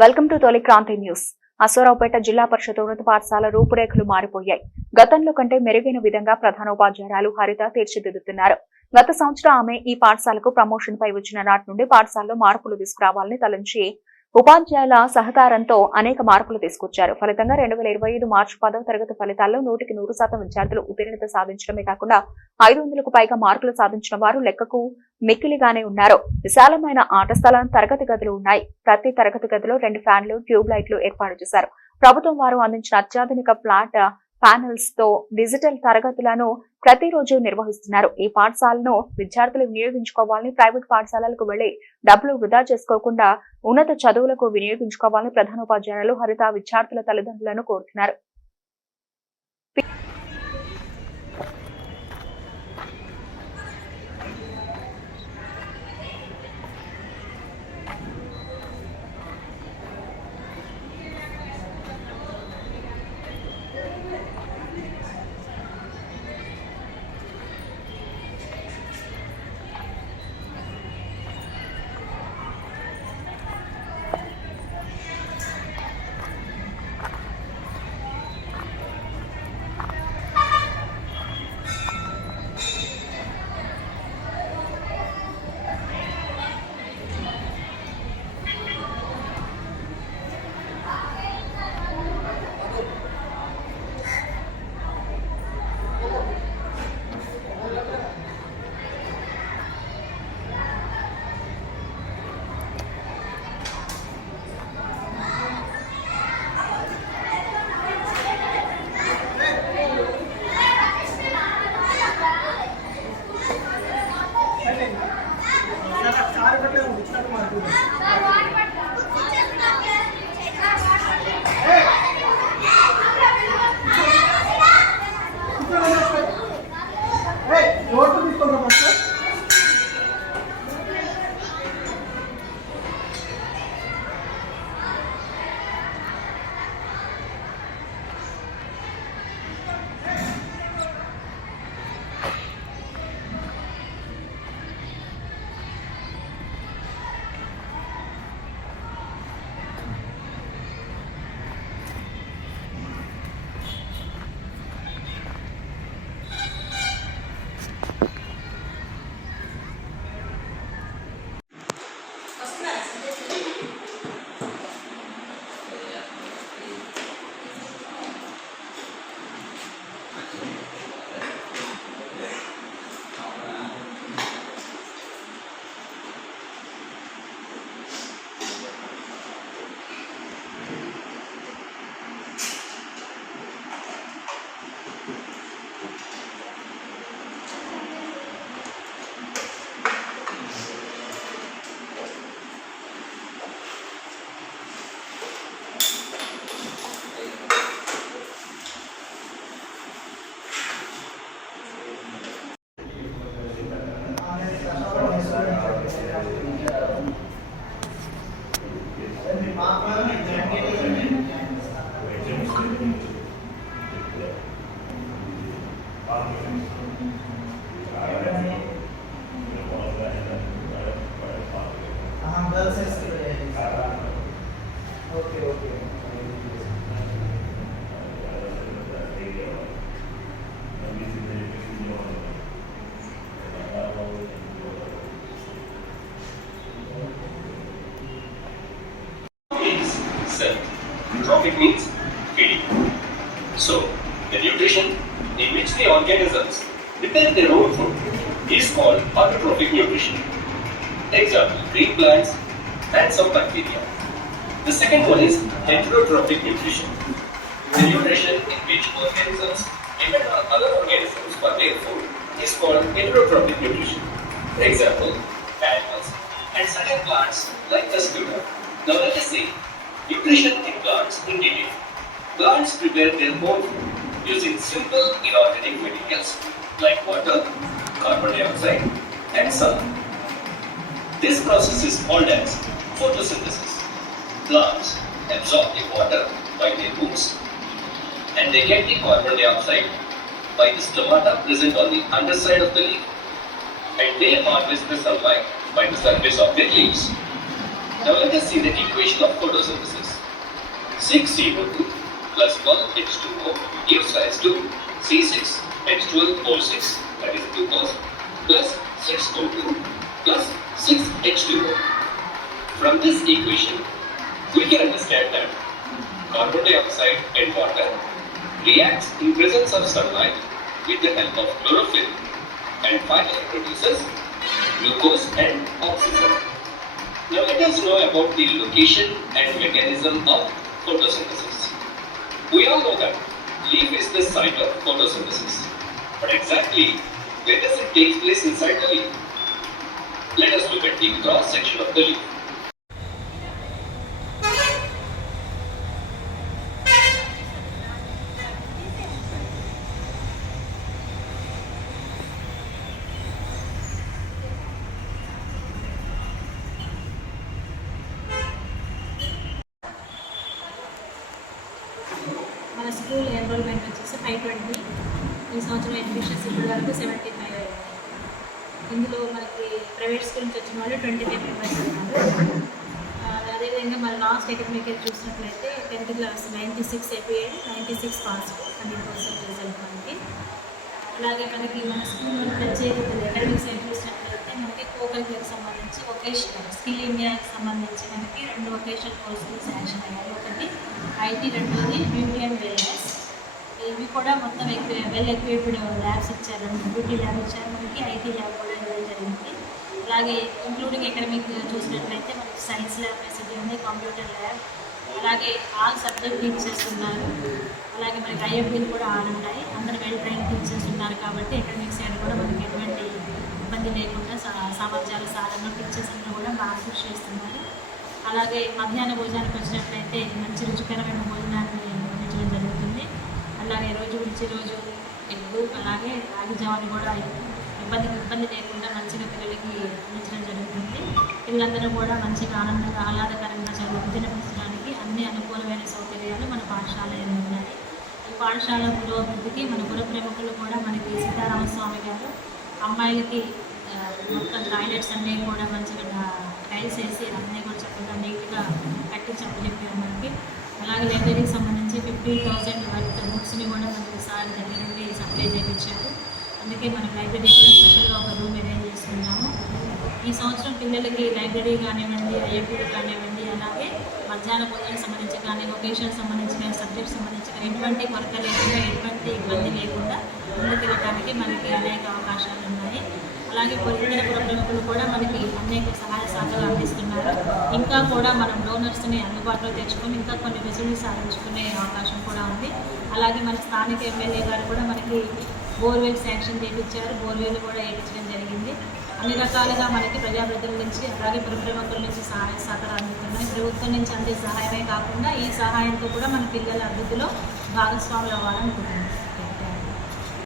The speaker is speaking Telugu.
వెల్కమ్ టు తొలి క్రాంతి న్యూస్. అశ్వరావుపేట జిల్లా పరిషత్ ఉన్నత పాఠశాల రూపురేఖలు మారిపోయాయి. గతంలో కంటే మెరుగైన విధంగా ప్రధానోపాధ్యాయురాలు హరిత తీర్చిదిద్దుతున్నారు. గత సంవత్సరం ఆమె ఈ పాఠశాలకు ప్రమోషన్ పై వచ్చిన నాటి నుండి పాఠశాలలో మార్పులు తీసుకురావాలని తలంచి ఉపాధ్యాయుల సహకారంతో అనేక మార్పులు తీసుకొచ్చారు. ఫలితంగా రెండు వేల ఇరవై ఐదు మార్చి పదవ తరగతి ఫలితాల్లో నూటికి నూరు శాతం విద్యార్థులు ఉత్తీర్ణత సాధించడమే కాకుండా ఐదు వందలకు పైగా మార్కులు సాధించిన వారు లెక్కకు మిక్కిలిగానే ఉన్నారు. విశాలమైన ఆట స్థలం తరగతి గదులు ఉన్నాయి. ప్రతి తరగతి గదిలో రెండు ఫ్యాన్లు ట్యూబ్ లైట్లు ఏర్పాటు చేశారు. ప్రభుత్వం వారు అందించిన అత్యాధునిక ప్లాట్ ప్యానెల్స్తో డిజిటల్ తరగతులను ప్రతిరోజు నిర్వహిస్తున్నారు. ఈ పాఠశాలను విద్యార్థులు వినియోగించుకోవాలని ప్రైవేట్ పాఠశాలలకు వెళ్ళి డబ్బులు వృధా చేసుకోకుండా ఉన్నత చదువులకు వినియోగించుకోవాలని ప్రధానోపాధ్యాయులు హరిత విద్యార్థుల తల్లిదండ్రులను కోరుతున్నారు. Trophic means feeding. So, the nutrition in which the organisms prepare their own food is called autotrophic nutrition. Example, green plants and some bacteria. The second one is heterotrophic nutrition. The nutrition in which organisms depend on other organisms for their food is called heterotrophic nutrition. Example, animals and certain plants like the mosquito. Now let us see nutrition in plants in detail. Plants prepare their own food using simple inorganic materials like water, carbon dioxide, and sun. This process is called as photosynthesis. Plants absorb the water by their roots and they get the carbon dioxide by the stomata present on the underside of the leaf and they harvest the sunlight by the surface of their leaves. Now let us see the equation of photosynthesis. 6CO2 plus 1H2O gives rise to C6H12O6 that is glucose plus 6O2 plus 6H2O. From this equation, we can understand that carbon dioxide and water reacts in presence of sunlight with the help of chlorophyll and finally produces glucose and oxygen. Now let us know about the location and mechanism of photosynthesis. We all know that leaf is the site of photosynthesis. But exactly where does it take place inside the leaf? Let us look at the cross section of the leaf. School enrollment వచ్చేసి ఫైవ్ ట్వంటీ. ఈ సంవత్సరం అడ్మిషన్స్ ఇప్పుడు వరకు సెవెంటీ ఫైవ్ అయ్యాయి. ఇందులో మనకి ప్రైవేట్ స్కూల్ నుంచి వచ్చిన వాళ్ళు ట్వంటీ ఫైవ్ మెంబర్స్ ఉన్నారు. అదేవిధంగా మన లాస్ట్ అకాడమిక్ ఇయర్ చూసినట్లయితే tenth class ninety six ఏపీఎడ్ ninety six pass hundred percent result మనకి. అలాగే మనకి మన స్కూల్ ప్రత్యేకత అకాడమిక్ సైడ్ చూసినట్లయితే మనకి కోకల్కి సంబంధించి ఒకేషనల్ స్కిల్ ఇండియాకి సంబంధించి మనకి రెండు ఒకేషనల్ కోర్సులు శాంక్షన్ అయ్యాయి. ఒకటి ఐటీ రెండోది బ్యూటీ అండ్ వెల్నెస్ ఇవి కూడా మొత్తం వెల్ ఎక్విప్డ్ ల్యాబ్స్ ఇచ్చారు. బ్యూటీ ల్యాబ్ ఇచ్చారు. మనకి ఐటీ ల్యాబ్ కూడా ఇవ్వడం జరిగింది. అలాగే ఇంక్లూడింగ్ అకాడమిక్ చూసినట్లయితే మనకి సైన్స్ ల్యాబ్ ఫెసిలిటీ ఉంది కంప్యూటర్ ల్యాబ్ అలాగే ఆల్ సబ్జెక్ట్ టీచర్స్ ఉన్నారు. అలాగే మనకి ఐఎఫ్బీలు కూడా ఆరు ఉంటాయి. అందరు వెల్ ట్రైన్ టీచర్స్ ఉన్నారు కాబట్టి అకాడమిక్ సైడ్ కూడా మనకి ఎటువంటి ఇబ్బంది లేకుండా సా- సామర్థ్యాల సాధన టీచర్స్ అందరూ కూడా బాగా కృషి చేస్తున్నారు. అలాగే మధ్యాహ్న భోజనానికి వచ్చినట్లయితే మంచి రుచికరమైన భోజనాన్ని అందించడం జరుగుతుంది. అలాగే రోజు విడిచి రోజు ఎగ్గు అలాగే రాగి జావని కూడా ఇబ్బంది ఇబ్బంది లేకుండా మంచిగా పిల్లలకి అందించడం జరుగుతుంది. పిల్లలందరూ కూడా మంచిగా ఆనందంగా ఆహ్లాదకరంగా చదువు విద్యనపించడానికి అన్ని అనుకూలమైన సౌకర్యాలు మన పాఠశాలలో ఉన్నాయి. ఈ పాఠశాల పురోభివృద్ధికి మన గురు ప్రముఖులు కూడా మనకి సీతారామస్వామి గారు అమ్మాయిలకి మొత్తం టాయిలెట్స్ అన్నీ కూడా మంచిగా టైల్స్ వేసి అన్నీ కూడా చక్కగా నీట్గా కట్టించమని చెప్పారు మనకి. అలాగే లైబ్రరీకి సంబంధించి ఫిఫ్టీ థౌజండ్ వర్త్ బుక్స్ని కూడా మనకి సార్ దగ్గర నుండి సప్లై చేయించారు అందుకే మన లైబ్రరీ కూడా స్పెషల్గా ఒక రూమ్ అరేంజ్ చేసుకున్నాము. ఈ సంవత్సరం పిల్లలకి లైబ్రరీ కానివ్వండి అయ్యప్పుడు కానివ్వండి అలాగే మధ్యాహ్న భోజనం సంబంధించి కానీ వొకేషన్ సంబంధించి కానీ సబ్జెక్ట్ సంబంధించి కానీ ఎటువంటి కొరత లేకుండా ఎటువంటి ఇబ్బంది లేకుండా ముందుకెళ్ళడానికి మనకి అనేక అవకాశాలు ఉన్నాయి. అలాగే పొలిటికల్ ప్రముఖులు కూడా మనకి అనేక సహాయ సహకారాలు అందిస్తున్నారు. ఇంకా కూడా మనం డోనర్స్ని అందుబాటులో తెచ్చుకొని ఇంకా కొన్ని ఫెసిలిటీస్ సాధించుకునే అవకాశం కూడా ఉంది. అలాగే మన స్థానిక ఎమ్మెల్యే గారు కూడా మనకి బోర్వెల్ శాంక్షన్ చేయించారు బోర్వెల్ కూడా వేయించడం జరిగింది. అన్ని రకాలుగా మనకి ప్రజాప్రతినిధుల నుంచి అలాగే ప్రముఖుల నుంచి సహాయ సహకారం అందుతున్నాయి. ప్రభుత్వం నుంచి అందే సహాయమే కాకుండా ఈ సహాయంతో కూడా మన పిల్లల అభివృద్ధిలో భాగస్వాములు అవ్వాలనుకుంటున్నాం.